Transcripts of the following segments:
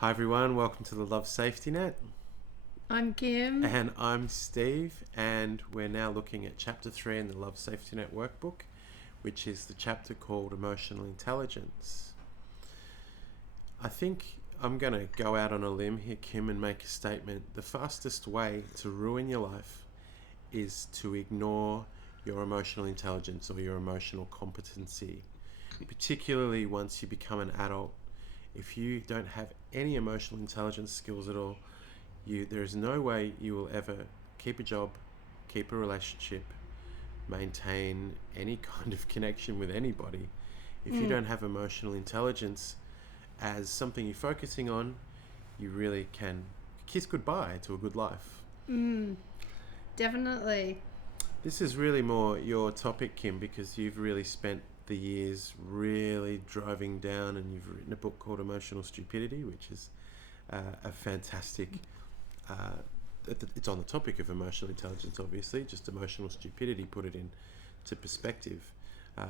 Hi everyone, welcome to the Love Safety Net. I'm Kim. And I'm Steve, and we're now looking at Chapter 3 in the Love Safety Net workbook, which is the chapter called Emotional Intelligence. I think I'm going to go out on a limb here, Kim, and make a statement. The fastest way to ruin your life is to ignore your emotional intelligence or your emotional competency, particularly once you become an adult. If you don't have any emotional intelligence skills at all, there is no way you will ever keep a job, keep a relationship, maintain any kind of connection with anybody. If you don't have emotional intelligence as something you're focusing on, you really can kiss goodbye to a good life. Definitely. This is really more your topic, Kim, because you've really spent the years really driving down, and you've written a book called Emotional Stupidity, which is a fantastic it's on the topic of emotional intelligence, obviously, just emotional stupidity, put it into perspective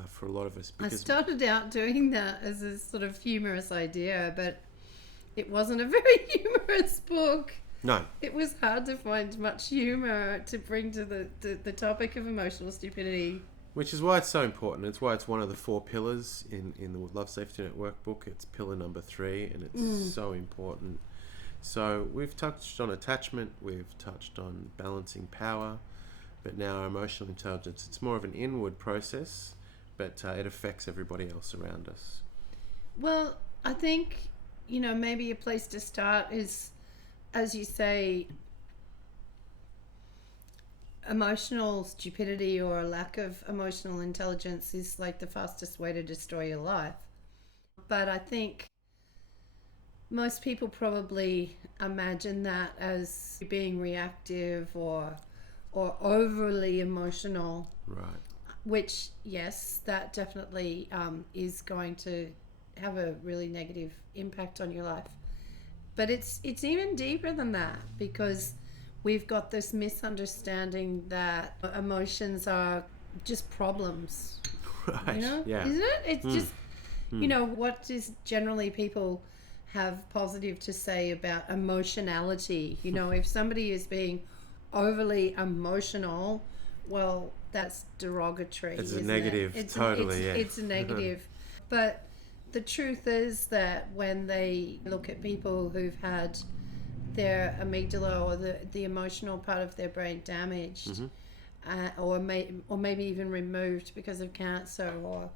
for a lot of us. I started out doing that as a sort of humorous idea, but it wasn't a very humorous book. No. It was hard to find much humor to bring to the topic of emotional stupidity. Which is why it's so important. It's why it's one of the 4 pillars in the Love Safety Net workbook. It's pillar number 3, and it's so important. So we've touched on attachment, we've touched on balancing power, but now our emotional intelligence, it's more of an inward process, but it affects everybody else around us. Well, I think, maybe a place to start is, as you say, emotional stupidity or a lack of emotional intelligence is like the fastest way to destroy your life. But I think most people probably imagine that as being reactive or overly emotional, Right. which, yes, that definitely is going to have a really negative impact on your life. But it's even deeper than that, because we've got this misunderstanding that emotions are just problems. Right. Yeah. Isn't it? It's just, what is generally people have positive to say about emotionality. If somebody is being overly emotional, well, that's derogatory. It's a isn't negative, it? totally, yeah. It's a negative. But the truth is that when they look at people who've had their amygdala or the emotional part of their brain damaged, or maybe even removed because of cancer, or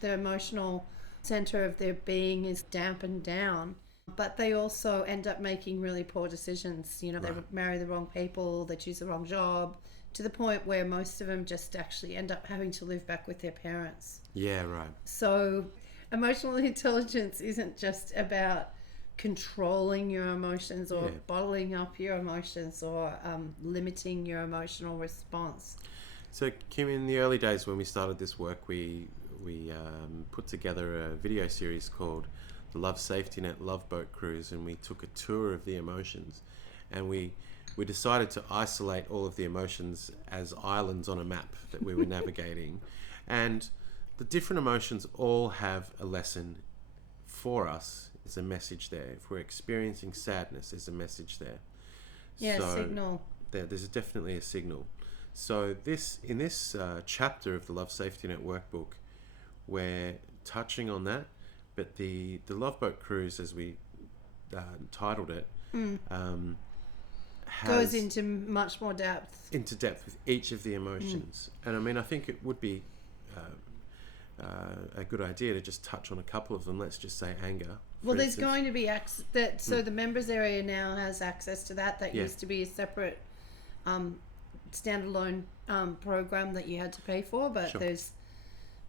the emotional center of their being is dampened down, but they also end up making really poor decisions. They marry the wrong people, they choose the wrong job, to the point where most of them just actually end up having to live back with their parents. Yeah, right. So emotional intelligence isn't just about controlling your emotions or bottling up your emotions or limiting your emotional response. So, Kim, in the early days when we started this work, we put together a video series called the Love Safety Net Love Boat Cruise, and we took a tour of the emotions, and we decided to isolate all of the emotions as islands on a map that we were navigating, and the different emotions all have a lesson for us. There's a message there. If we're experiencing sadness, there's a message there. Yeah, so, signal. There's definitely a signal. So in this chapter of the Love Safety Net workbook, we're touching on that, but the Love Boat Cruise, as we titled it, goes into much more depth. Into depth with each of the emotions. And I mean, I think it would be a good idea to just touch on a couple of them. Let's just say anger. Well, there's going to be so the members area now has access to that. That used to be a separate standalone program that you had to pay for, but there's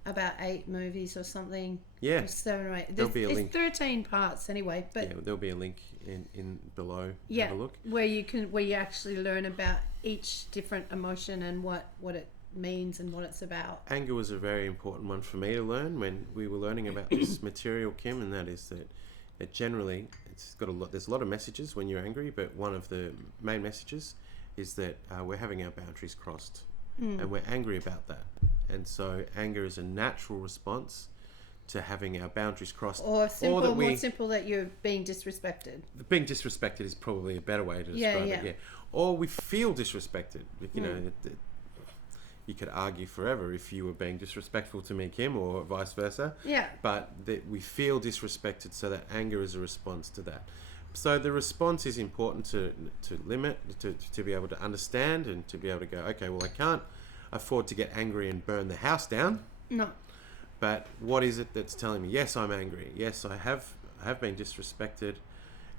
about 8 movies or something. Yeah, 7 or 8. There'll be a link. It's 13 parts anyway, but there'll be a link in below. Yeah, have a look where you actually learn about each different emotion and what it means and what it's about. Anger was a very important one for me to learn when we were learning about this material, Kim, and that is that there's a lot of messages when you're angry, but one of the main messages is that we're having our boundaries crossed, and we're angry about that. And so anger is a natural response to having our boundaries crossed, Or simple, that more simple that you're being disrespected. being disrespected is probably a better way to describe it. Yeah, or we feel disrespected. You know, you could argue forever if you were being disrespectful to me, Kim, or vice versa. Yeah. But that we feel disrespected, so that anger is a response to that. So the response is important to limit, to be able to understand, and to be able to go, okay, well, I can't afford to get angry and burn the house down. No. But what is it that's telling me, yes, I'm angry. Yes, I have been disrespected.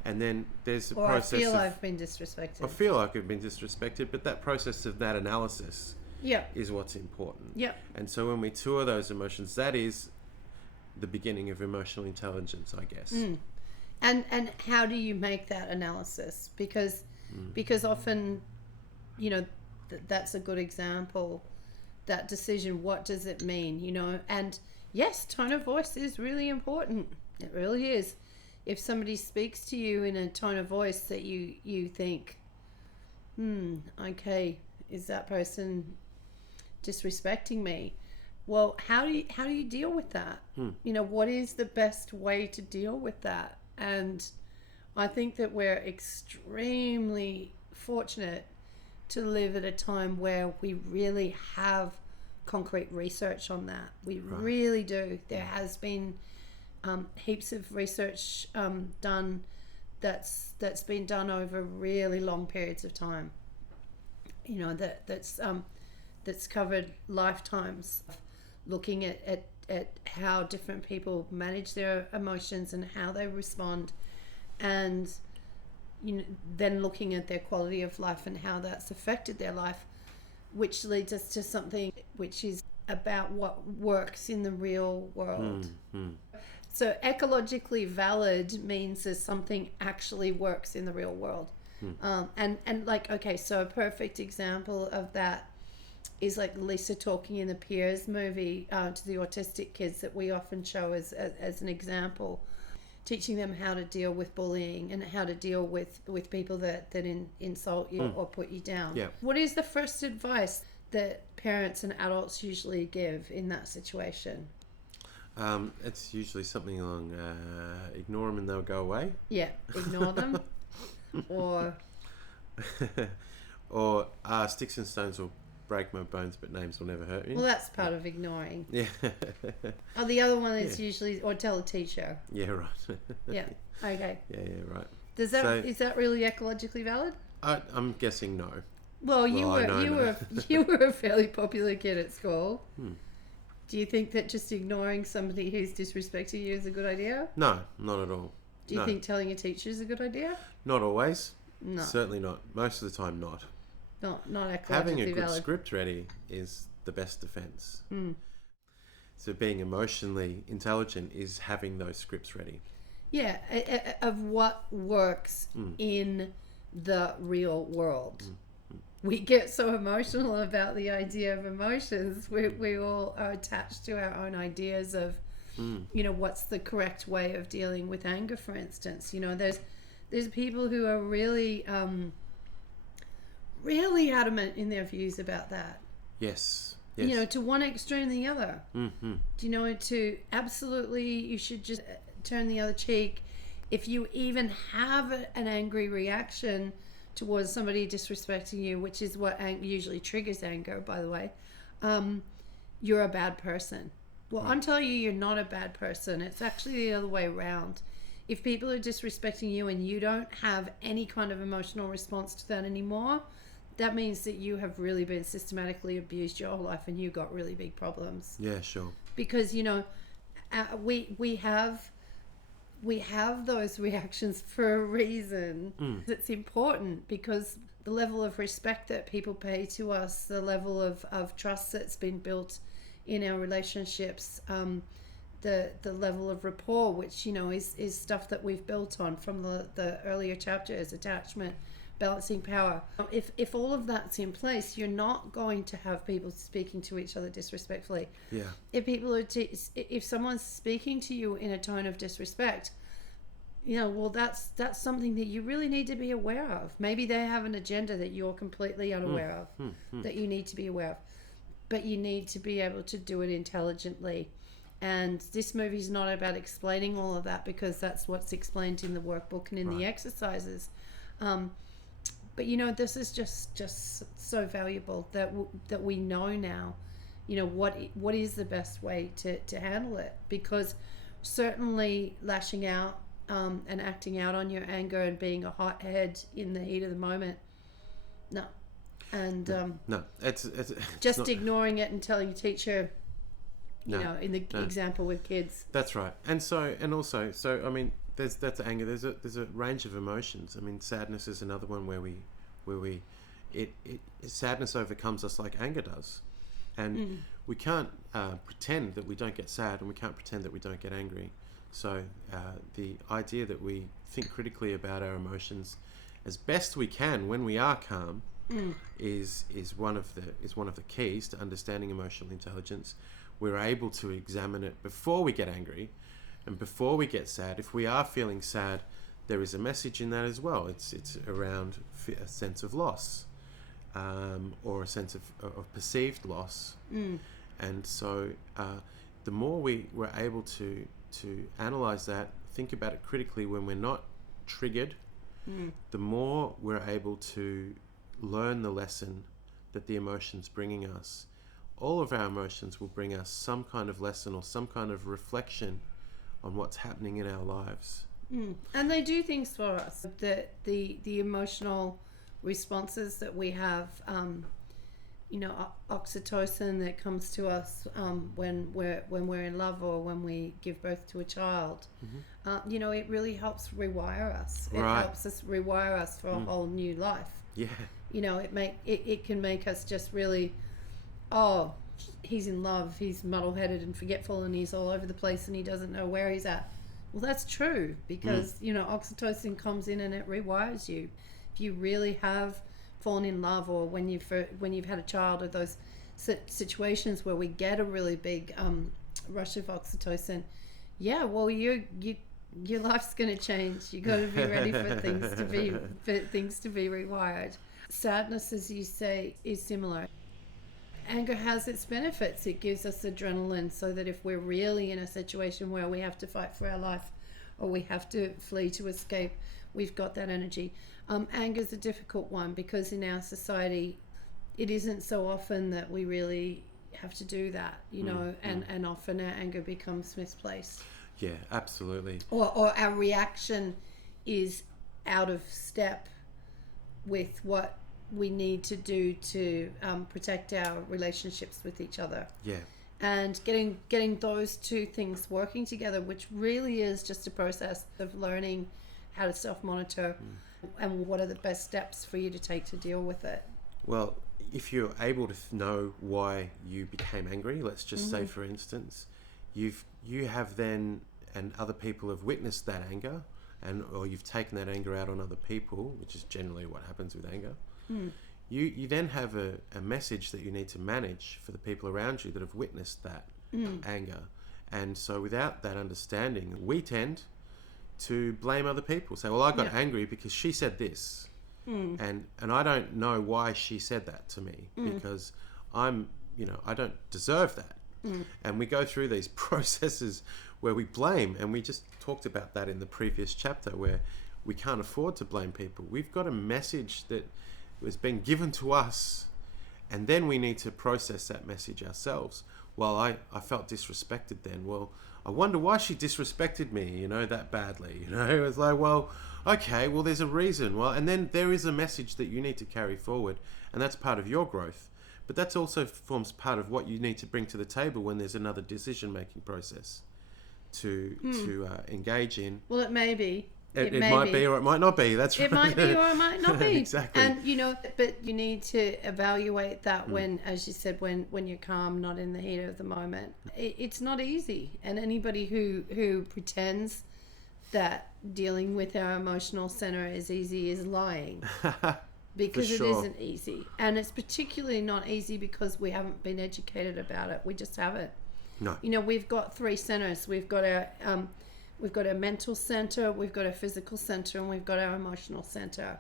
And then there's a process I feel I've been disrespected. I feel like I've been disrespected, but that process of that analysis is what's important. Yeah. And so when we tour those emotions, that is the beginning of emotional intelligence, I guess. And how do you make that analysis? Because often, you know, that's a good example. That decision, what does it mean? You know, and yes, tone of voice is really important. It really is. If somebody speaks to you in a tone of voice that you think, okay, is that person disrespecting me? Well, how do you deal with that? You know, what is the best way to deal with that? And I think that we're extremely fortunate to live at a time where we really have concrete research on that. We really do. There has been heaps of research done that's been done over really long periods of time. You know, that's covered lifetimes, looking at how different people manage their emotions and how they respond, and you know, then looking at their quality of life and how that's affected their life, which leads us to something which is about what works in the real world. So ecologically valid means that something actually works in the real world. And like, okay, so a perfect example of that is like Lisa talking in the Peers movie to the autistic kids that we often show as an example, teaching them how to deal with bullying and how to deal with people that insult you or put you down. Yeah. What is the first advice that parents and adults usually give in that situation? It's usually something along, ignore them and they'll go away. Yeah, ignore them. Or sticks and stones will break my bones, but names will never hurt me. Well, that's part of ignoring. Yeah. Oh, the other one is usually, or tell a teacher. Yeah, right. Yeah. Okay. Yeah, right. Is that really ecologically valid? I'm guessing no. Well, you were a fairly popular kid at school. Do you think that just ignoring somebody who's disrespecting you is a good idea? No, not at all. Do you think telling a teacher is a good idea? Not always. No. Certainly not. Most of the time, not. Not ecologically Having a good valid. script ready is the best defense. So being emotionally intelligent is having those scripts ready. Yeah, of what works in the real world. We get so emotional about the idea of emotions. We all are attached to our own ideas of, you know, what's the correct way of dealing with anger, for instance. You know, there's people who are really, really adamant in their views about that. Yes. You know, to one extreme the other. Mm-hmm. Do you know, to absolutely, you should just turn the other cheek. If you even have an angry reaction towards somebody disrespecting you, which is what usually triggers anger, by the way, you're a bad person. Well, I'm telling you, you're not a bad person. It's actually the other way around. If people are disrespecting you and you don't have any kind of emotional response to that anymore, that means that you have really been systematically abused your whole life and you've got really big problems. Yeah, sure. Because, you know, we have those reactions for a reason. It's important because the level of respect that people pay to us, the level of trust that's been built in our relationships, the level of rapport, which, you know, is stuff that we've built on from the earlier chapters, attachment, balancing power. If all of that's in place, you're not going to have people speaking to each other disrespectfully. Yeah. If someone's speaking to you in a tone of disrespect, you know, well, that's something that you really need to be aware of. Maybe they have an agenda that you're completely unaware of, that you need to be aware of. But you need to be able to do it intelligently And this movie's not about explaining all of that, because that's what's explained in the workbook and in the exercises. But this is just so valuable that we know now, what is the best way to handle it. Because certainly lashing out and acting out on your anger and being a hothead in the heat of the moment, no. And no, it's just not, ignoring it and telling your teacher, in the example with kids. That's right. And also, I mean, that's anger. There's a range of emotions. I mean, sadness is another one where sadness overcomes us like anger does, and we can't pretend that we don't get sad, and we can't pretend that we don't get angry. So the idea that we think critically about our emotions as best we can when we are calm is one of the keys to understanding emotional intelligence. We're able to examine it before we get angry and before we get sad. If we are feeling sad, there is a message in that as well. It's around a sense of loss, or a sense of perceived loss. And so the more we're able to analyze that, think about it critically when we're not triggered, the more we're able to learn the lesson that the emotion's bringing us. All of our emotions will bring us some kind of lesson or some kind of reflection on what's happening in our lives. And they do things for us. The emotional responses that we have, oxytocin that comes to us when we're in love, or when we give birth to a child. It really helps rewire us. It helps us rewire us for a whole new life. Yeah. It can make us just really, he's in love, he's muddle-headed and forgetful, and he's all over the place and he doesn't know where he's at. Well, that's true, because oxytocin comes in and it rewires you. If you really have fallen in love, or when you've had a child, or those situations where we get a really big rush of oxytocin, your life's going to change. You got to be ready for things to be rewired. Sadness, as you say, is similar. Anger has its benefits. It gives us adrenaline, so that if we're really in a situation where we have to fight for our life, or we have to flee to escape, we've got that energy. Anger is a difficult one, because in our society it isn't so often that we really have to do that, and often our anger becomes misplaced. Yeah, absolutely. Or our reaction is out of step with what we need to do to protect our relationships with each other. Yeah. And getting those two things working together, which really is just a process of learning how to self-monitor and what are the best steps for you to take to deal with it. Well, if you're able to know why you became angry, let's just say, for instance, you have then, and other people have witnessed that anger, or you've taken that anger out on other people, which is generally what happens with anger. You then have a message that you need to manage for the people around you that have witnessed that anger. And so without that understanding, we tend to blame other people. Say, well, I got angry because she said this. And I don't know why she said that to me, because I don't deserve that. And we go through these processes where we blame, and we just talked about that in the previous chapter, where we can't afford to blame people. We've got a message that has been given to us, and then we need to process that message ourselves. Well, I felt disrespected then. Well, I wonder why she disrespected me, that badly. It's like, well, okay, well, there's a reason. Well, and then there is a message that you need to carry forward, and that's part of your growth. But that's also forms part of what you need to bring to the table when there's another decision-making process to engage in. Well, it may be. It might be, or it might not be. That's right. It might be, or it might not be. Exactly. And but you need to evaluate that when, as you said, when you're calm, not in the heat of the moment. It's not easy, and anybody who pretends that dealing with our emotional center is easy is lying. Because it isn't easy, and it's particularly not easy because we haven't been educated about it. We just haven't. No. We've got three centers. We've got our mental center, we've got our physical center, and we've got our emotional center.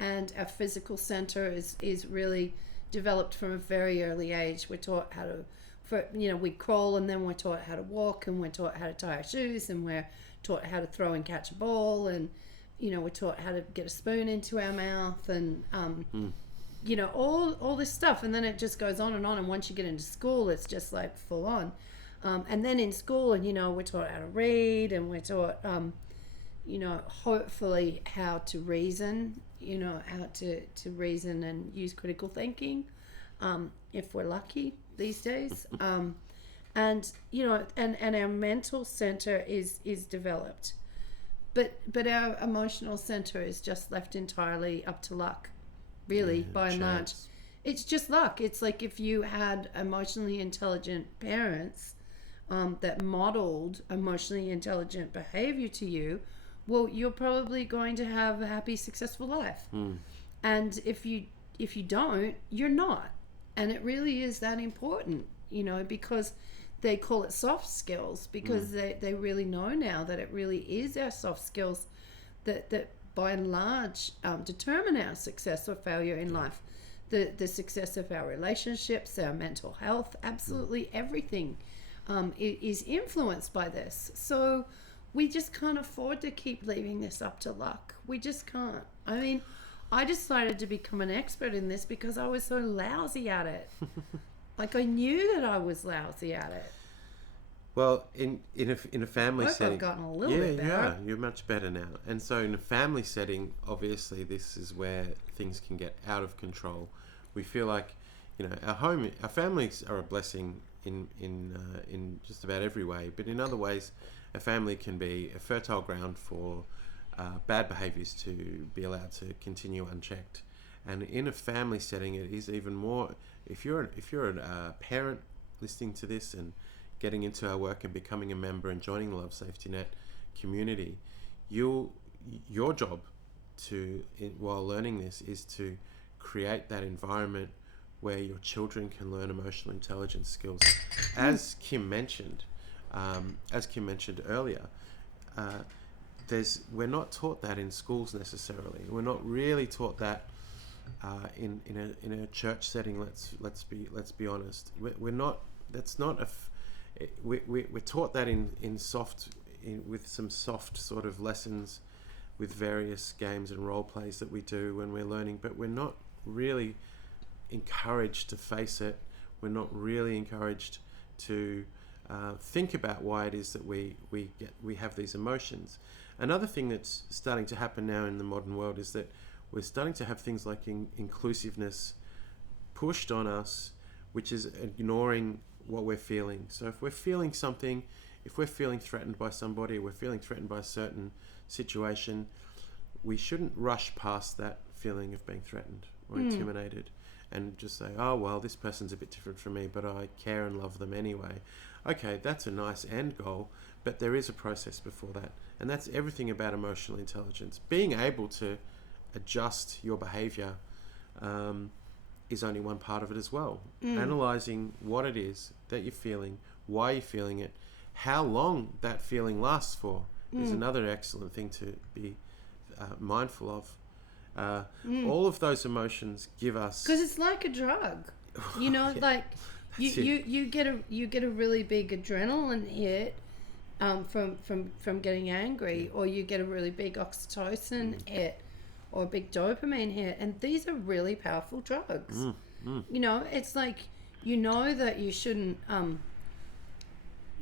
And our physical center is really developed from a very early age. We're taught how to we crawl, and then we're taught how to walk, and we're taught how to tie our shoes, and we're taught how to throw and catch a ball, and we're taught how to get a spoon into our mouth, and all this stuff. And then it just goes on, and once you get into school, it's just like full on. And then in school, and we're taught how to read, and we're taught hopefully how to reason, how to reason and use critical thinking, if we're lucky these days. And our mental center is developed, but our emotional center is just left entirely up to luck, really, by and large. It's just luck. It's like if you had emotionally intelligent parents that modeled emotionally intelligent behavior to you, well, you're probably going to have a happy, successful life. And if you don't, you're not. And it really is that important, because they call it soft skills, because they really know now that it really is our soft skills that by and large determine our success or failure in life. The success of our relationships, our mental health, absolutely everything is influenced by this. So we just can't afford to keep leaving this up to luck. We just can't. I mean, I decided to become an expert in this because I was so lousy at it. Like, I knew that I was lousy at it. Well, in a family setting, I've gotten a little bit better. Yeah, you're much better now. And so in a family setting, obviously this is where things can get out of control. We feel like, our families are a blessing in just about every way, but in other ways, a family can be a fertile ground for bad behaviours to be allowed to continue unchecked. And in a family setting, it is even more. If you're a parent listening to this and getting into our work and becoming a member and joining the Love Safety Net community, your job while learning this is to create that environment where your children can learn emotional intelligence skills. As Kim mentioned earlier, we're not taught that in schools necessarily. We're not really taught that in a church setting. Let's be honest. We're not. That's not a. We're taught that with some soft sort of lessons, with various games and role plays that we do when we're learning, but we're not really encouraged to face it. We're not really encouraged to think about why it is that we have these emotions. Another thing that's starting to happen now in the modern world is that we're starting to have things like inclusiveness pushed on us, which is ignoring what we're feeling. So if we're feeling something, if we're feeling threatened by somebody, we're feeling threatened by a certain situation, we shouldn't rush past that feeling of being threatened or intimidated and just say, oh, well, this person's a bit different from me, but I care and love them anyway. Okay, that's a nice end goal, but there is a process before that. And that's everything about emotional intelligence. Being able to adjust your behavior is only one part of it as well. Analysing what it is that you're feeling, why you're feeling it, how long that feeling lasts for is another excellent thing to be mindful of. All of those emotions give us, because it's like a drug, like you get a really big adrenaline hit from getting angry, or you get a really big oxytocin hit or a big dopamine hit, and these are really powerful drugs. It's like, that you shouldn't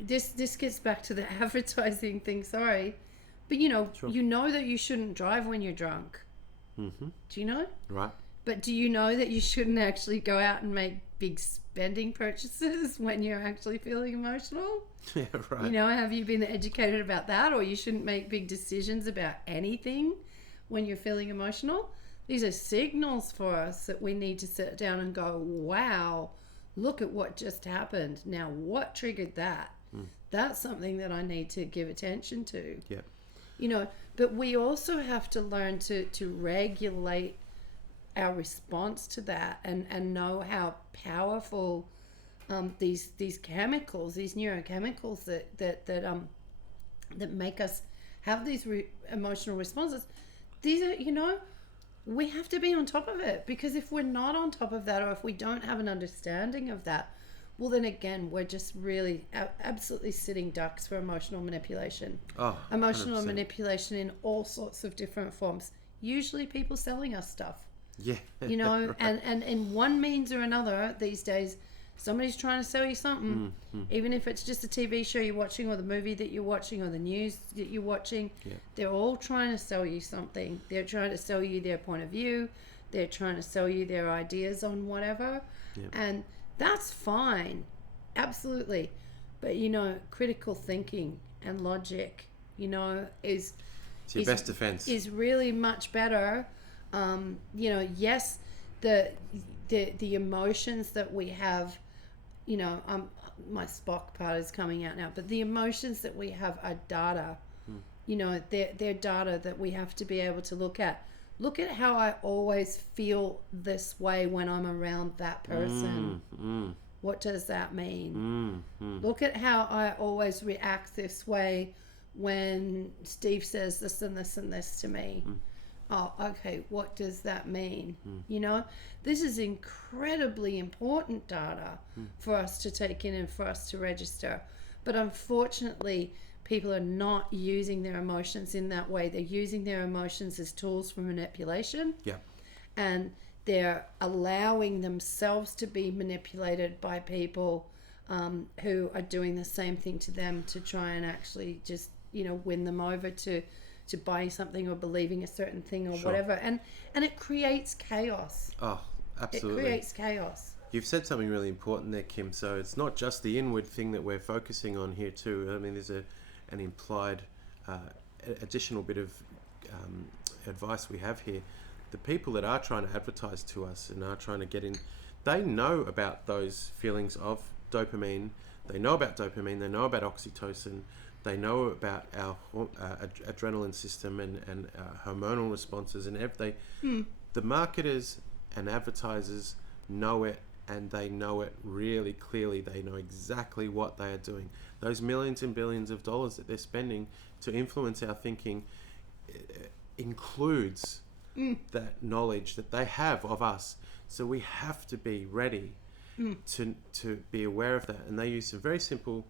this gets back to the advertising thing, sorry, but Sure. you know that you shouldn't drive when you're drunk. Do you know? Right. But do you know that you shouldn't actually go out and make big spending purchases when you're actually feeling emotional? Yeah, right. Have you been educated about that? Or you shouldn't make big decisions about anything when you're feeling emotional? These are signals for us that we need to sit down and go, wow, look at what just happened. Now, what triggered that? That's something that I need to give attention to. Yeah. But we also have to learn to regulate our response to that and know how powerful these chemicals, these neurochemicals that make us have these emotional responses. These are, we have to be on top of it, because if we're not on top of that, or if we don't have an understanding of that, well, then again, we're just really absolutely sitting ducks for emotional manipulation. Oh, Emotional 100%. manipulation in all sorts of different forms. Usually people selling us stuff, Yeah. you know, Right. and in one means or another these days, somebody's trying to sell you something, even if it's just a TV show you're watching or the movie that you're watching or the news that you're watching. Yeah. They're all trying to sell you something. They're trying to sell you their point of view. They're trying to sell you their ideas on whatever. Yeah. And that's fine. Absolutely. But, you know, critical thinking and logic, you know, It's your best defense. is really much better. You know, yes, the emotions that we have, you know, my Spock part is coming out now, but the emotions that we have are data. You know, they're data that we have to be able to look at. Look at how I always feel this way when I'm around that person. What does that mean? Look at how I always react this way when Steve says this and this and this to me. Oh, okay, what does that mean? You know, this is incredibly important data for us to take in and for us to register. But unfortunately, people are not using their emotions in that way. They're using their emotions as tools for manipulation. Yeah. And they're allowing themselves to be manipulated by people who are doing the same thing to them to try and actually just, you know, win them over to buying something or believing a certain thing or Sure. whatever. And it creates chaos. Oh, absolutely. It creates chaos. You've said something really important there, Kim. So it's not just the inward thing that we're focusing on here too. I mean, there's an implied additional bit of advice we have here. The people that are trying to advertise to us and are trying to get in, they know about those feelings of dopamine. They know about dopamine. They know about oxytocin. They know about our adrenaline system and hormonal responses and everything. The marketers and advertisers know it, and they know it really clearly. They know exactly what they are doing. Those millions and billions of dollars that they're spending to influence our thinking includes that knowledge that they have of us. So we have to be ready to be aware of that. And they use some very simple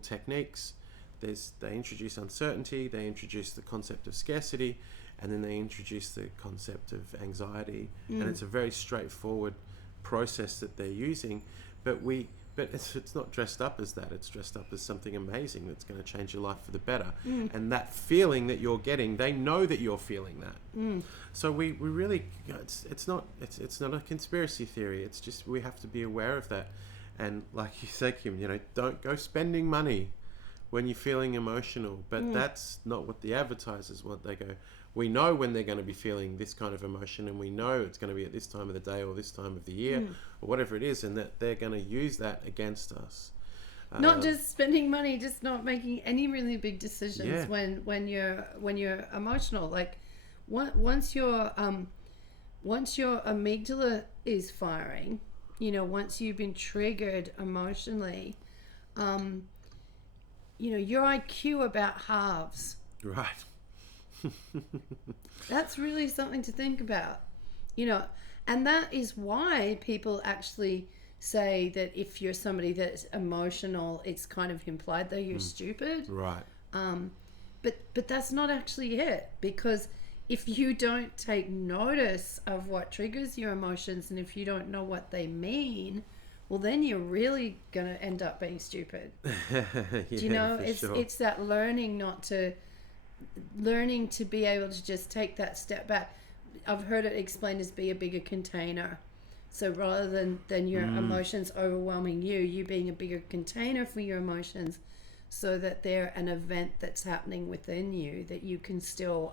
techniques. They introduce uncertainty, they introduce the concept of scarcity, and then they introduce the concept of anxiety. And it's a very straightforward process that they're using, but it's not dressed up as that. It's dressed up as something amazing that's going to change your life for the better. And that feeling that you're getting, they know that you're feeling that. So we really, it's not a conspiracy theory. It's just we have to be aware of that. And like you said, Kim, you know, don't go spending money when you're feeling emotional. But that's not what the advertisers want. They go, we know when they're going to be feeling this kind of emotion, and we know it's going to be at this time of the day or this time of the year or whatever it is, and that they're going to use that against us. Not just spending money, just not making any really big decisions when you're emotional. Like once your amygdala is firing, you know, once you've been triggered emotionally, you know, your IQ about halves. Right. That's really something to think about, you know, and that is why people actually say that if you're somebody that's emotional, it's kind of implied that you're stupid. Right. But that's not actually it, because if you don't take notice of what triggers your emotions and if you don't know what they mean, well, then you're really going to end up being stupid. Do you know, it's that learning to be able to just take that step back. I've heard it explained as be a bigger container. So rather than your emotions overwhelming you being a bigger container for your emotions, so that they're an event that's happening within you that you can still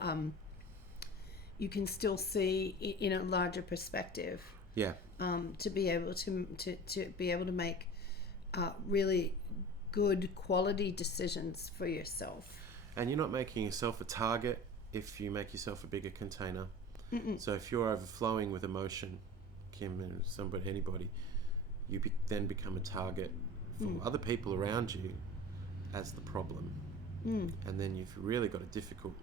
see in a larger perspective. Yeah. To be able to be able to make really good quality decisions for yourself. And you're not making yourself a target if you make yourself a bigger container. So if you're overflowing with emotion, Kim, and anybody, you then become a target for other people around you as the problem. And then you've really got a difficult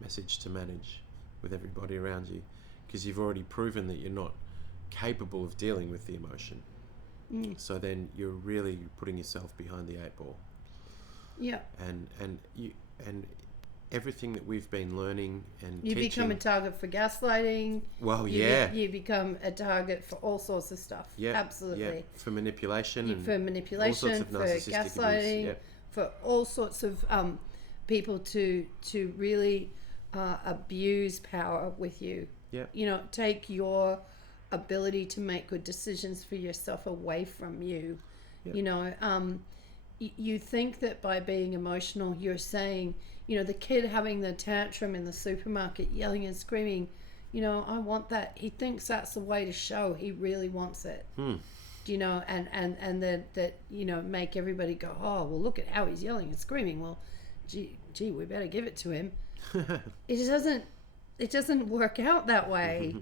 message to manage with everybody around you, because you've already proven that you're not capable of dealing with the emotion. So then you're really putting yourself behind the eight ball. Yeah. And everything that we've been learning and you teaching, become a target for gaslighting. Well, you become a target for all sorts of stuff. Yeah, Absolutely. yeah. For manipulation and for manipulation, all sorts of for narcissistic gaslighting, abuse. for all sorts of people to really abuse power with you. Yeah. You know, take your ability to make good decisions for yourself away from you. Yeah. You know, you think that by being emotional, you're saying, you know, the kid having the tantrum in the supermarket, yelling and screaming, you know, I want that. He thinks that's the way to show he really wants it. You know, and that you know, make everybody go, oh, well, look at how he's yelling and screaming. Well, gee, we better give it to him. It doesn't work out that way.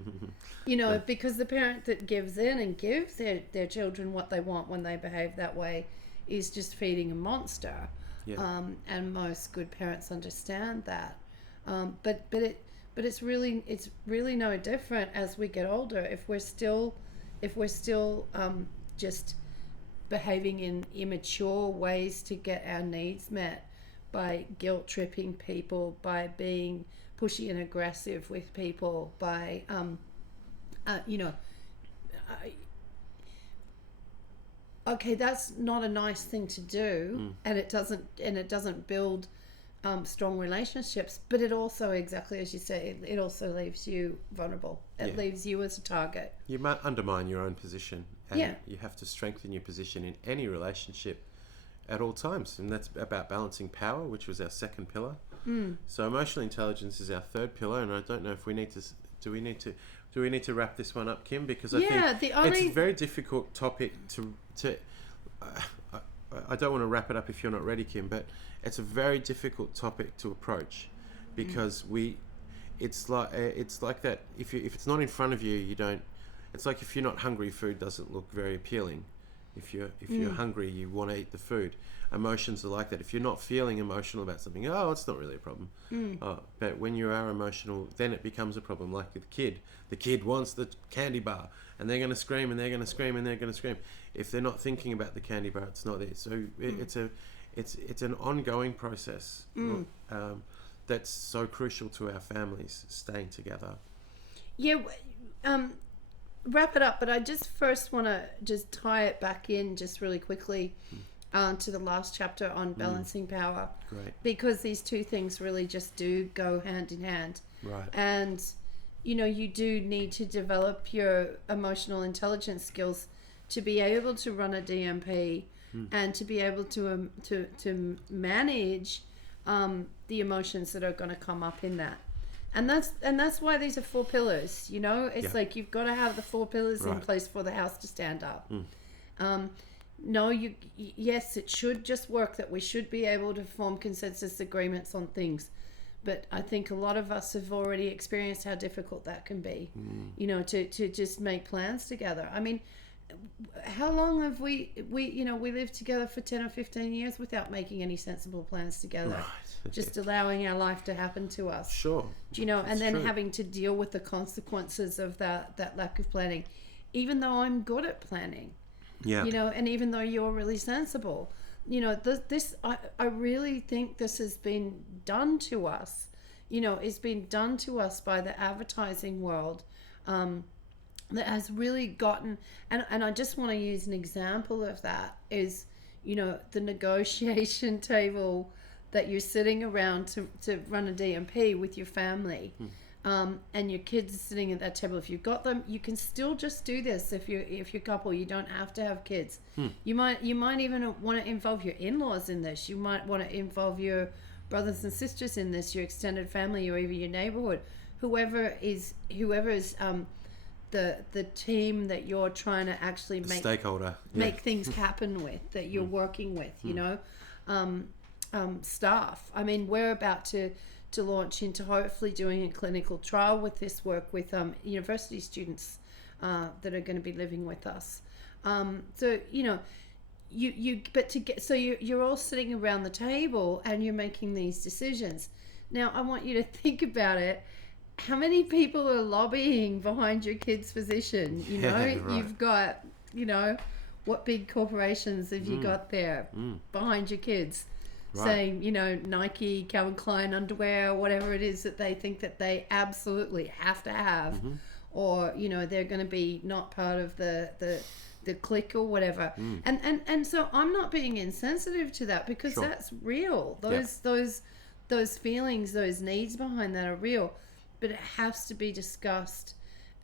You know, because the parent that gives in and gives their children what they want when they behave that way is just feeding a monster. Yeah. And most good parents understand that. But it's really no different as we get older. If we're still just behaving in immature ways to get our needs met, by guilt tripping people, by being pushy and aggressive with people, by you know, okay, that's not a nice thing to do, and it doesn't build strong relationships. But it also, exactly as you say, it also leaves you vulnerable. It leaves you as a target. You might undermine your own position, and Yeah. you have to strengthen your position in any relationship at all times, and that's about balancing power, which was our second pillar. So emotional intelligence is our third pillar, and I don't know if we need to. Do we need to wrap this one up, Kim? Because I think it's a very difficult topic to. I don't want to wrap it up if you're not ready, Kim, but it's a very difficult topic to approach, because it's like that. If it's not in front of you, you don't. It's like if you're not hungry, food doesn't look very appealing. If you're hungry, you want to eat the food. Emotions are like that. If you're not feeling emotional about something, it's not really a problem. But when you are emotional, then it becomes a problem. Like with the kid. The kid wants the candy bar, and they're going to scream, and they're going to scream, and they're going to scream. If they're not thinking about the candy bar, it's not there. So it's an ongoing process that's so crucial to our families staying together. Yeah. Wrap it up, but I just first want to just tie it back in just really quickly to the last chapter on balancing power. Great. Because these two things really just do go hand in hand. Right. And, you know, you do need to develop your emotional intelligence skills to be able to run a DMP and to be able to manage the emotions that are going to come up in that. And that's why these are 4 pillars, you know? It's like you've got to have the 4 pillars in place for the house to stand up. No, yes, it should just work that we should be able to form consensus agreements on things. But I think a lot of us have already experienced how difficult that can be, you know, to just make plans together. I mean, how long have we lived together for 10 or 15 years without making any sensible plans together? Right. Just allowing our life to happen to us. Sure. You know, and then true. having to deal with the consequences of that lack of planning. Even though I'm good at planning. Yeah. You know, and even though you're really sensible. You know, I really think this has been done to us. You know, it's been done to us by the advertising world. That has really gotten, and I just want to use an example of that is, you know, the negotiation table that you're sitting around to run a DMP with your family, and your kids are sitting at that table. If you've got them, you can still just do this. If you're a couple, you don't have to have kids. You might even want to involve your in-laws in this. You might want to involve your brothers and sisters in this, your extended family, or even your neighborhood, whoever is the team that you're trying to actually make things happen with, that you're working with, you know, staff. I mean, we're about to launch into hopefully doing a clinical trial with this work with university students that are going to be living with us. So, you know, you're all sitting around the table and you're making these decisions. Now, I want you to think about it. How many people are lobbying behind your kid's position? You know, Right. You've got, you know, what big corporations have you got there behind your kids? Right. Saying, you know, Nike, Calvin Klein underwear, whatever it is that they think that they absolutely have to have, or, you know, they're going to be not part of the clique or whatever. And so I'm not being insensitive to that, because Sure. that's real. Those feelings, those needs behind that are real, but it has to be discussed,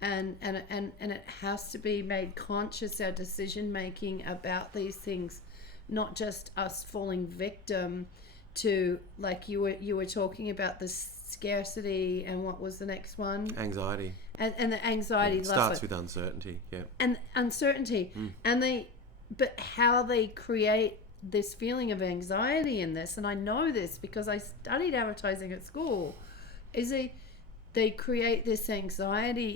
and it has to be made conscious, our decision making about these things, not just us falling victim to, like you were talking about, the scarcity, and what was the next one? Anxiety. And the anxiety. It starts with uncertainty. Yeah. And uncertainty. But how they create this feeling of anxiety in this, and I know this because I studied advertising at school, is they create this anxiety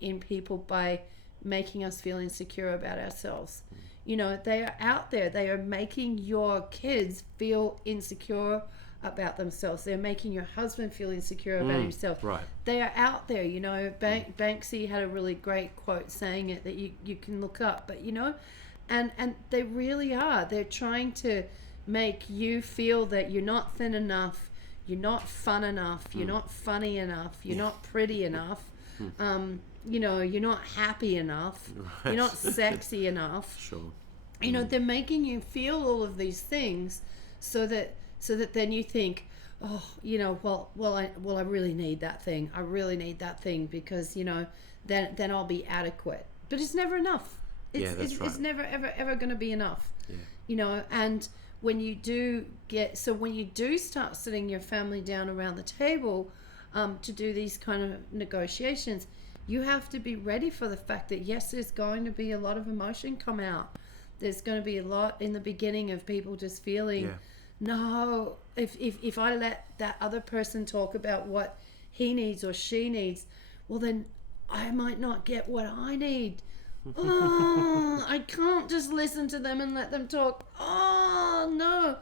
in people by making us feel insecure about ourselves. You know, they are out there. They are making your kids feel insecure about themselves. They're making your husband feel insecure about himself. Right. They are out there. You know, Banksy had a really great quote saying it that you can look up. But, you know, and they really are. They're trying to make you feel that you're not thin enough, you're not fun enough, you're not funny enough, you're not pretty enough. You know, you're not happy enough, you're not sexy enough. Sure. You know, they're making you feel all of these things so that then you think, oh, you know, well I really need that thing. I really need that thing, because, you know, then I'll be adequate. But it's never enough. It's never ever going to be enough. Yeah. You know, and when you do start sitting your family down around the table to do these kind of negotiations, you have to be ready for the fact that, yes, there's going to be a lot of emotion come out. There's going to be a lot in the beginning of people just feeling, no, if I let that other person talk about what he needs or she needs, well, then I might not get what I need. Oh, I can't just listen to them and let them talk. Oh, no.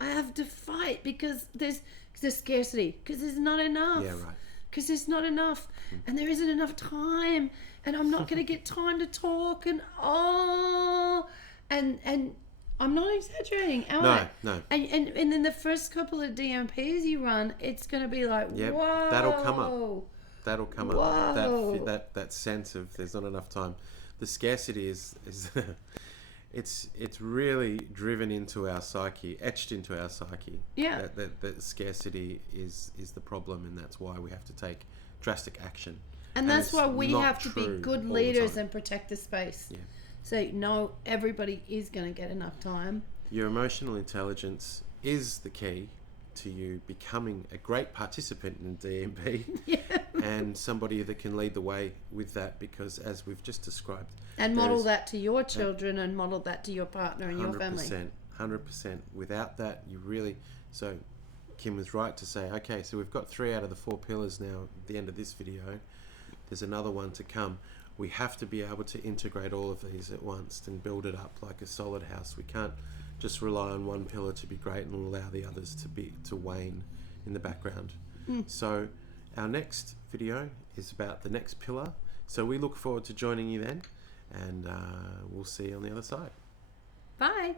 I have to fight because there's scarcity, because there's not enough. Yeah, right. Because there's not enough, and there isn't enough time, and I'm not going to get time to talk, and and I'm not exaggerating, am I? No. And in the first couple of DMPs you run, it's going to be like, whoa. That'll come up. That'll come Whoa. up. That sense of there's not enough time. The scarcity is it's really driven into our psyche, etched into our psyche. Yeah. That scarcity is the problem, and that's why we have to take drastic action. And that's why we have to be true good all the leaders time. and protect the space. Yeah. So, no, everybody is going to get enough time. Your emotional intelligence is the key to you becoming a great participant in DMP. Yeah. And somebody that can lead the way with that, because as we've just described, And model that to your children, and model that to your partner and your family. 100%. Without that, you really... So Kim was right to say, okay, so we've got 3 out of the 4 pillars now at the end of this video. There's another one to come. We have to be able to integrate all of these at once and build it up like a solid house. We can't just rely on one pillar to be great and allow the others to wane in the background. So our next video is about the next pillar. So we look forward to joining you then, and we'll see you on the other side. Bye.